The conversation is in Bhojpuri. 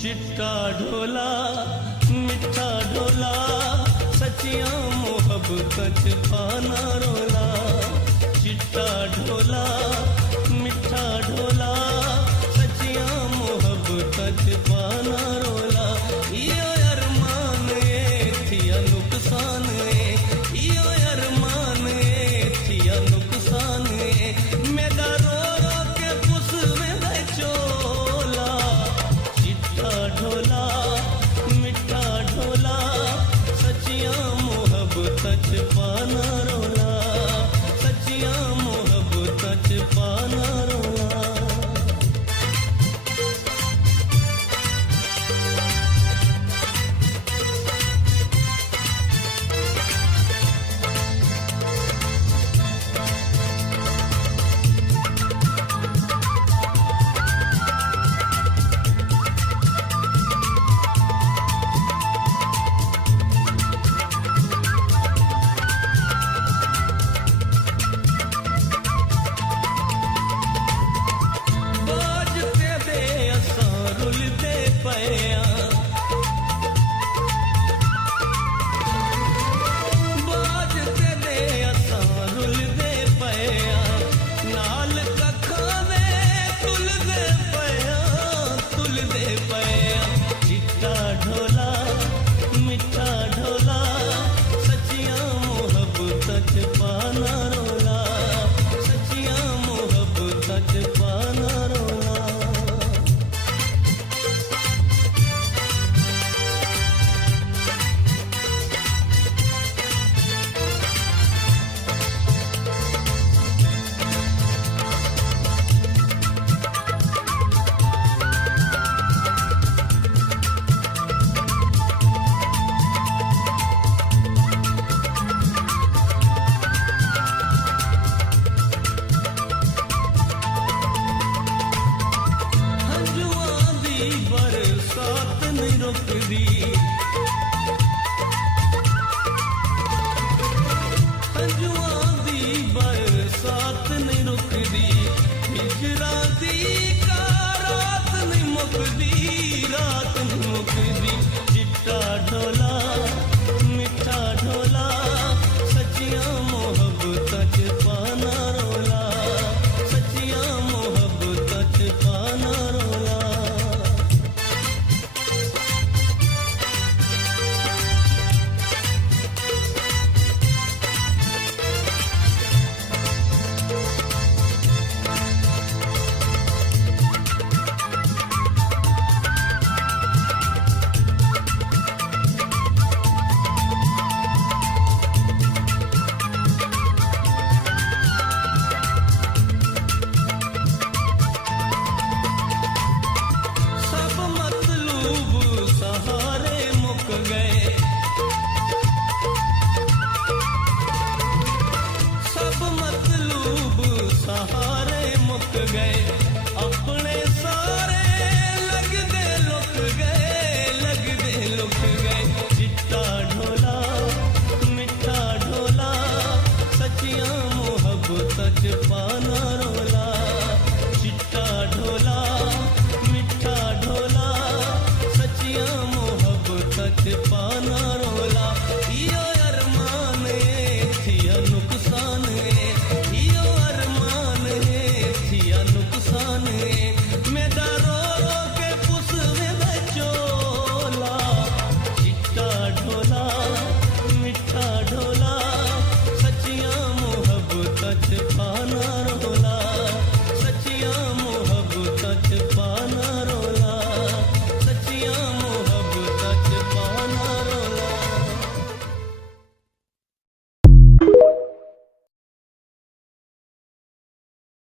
चिट्टा ढोला मिठा ढोला सचिया मोहब्बत च पाना रोला। चिट्टा ढोला मिठा ढोला सचिया मोहब्बत च पाना रोला। इयो अरमान ए थिया नुकसान ए इयो अरमान ए थिया नुकसान ए मेरा रो रो के पुसवे दे चोला। चिट्टा ढोला मिठा ढोला सचिया मोहब्बत च पाना रोला। सचिया मोहब्बत च पाना रोला। चिट्टा ढोला मिठा ढोला सचिया मोहब्बत च पाना रोला। सचिया मोहब्बत च पाना रोला। बरसात नहीं रुकदी हंजुआं दी बरसात नहीं रुकदी। हिजरा दी का रात नहीं मुकदी रात नहीं मुकदी। चिट्टा ढोला मिठा ढोला सचिया मोहब्बत च पाना रोला। सचिया मोहब्बत च पाना रोला। सहारे मुक गए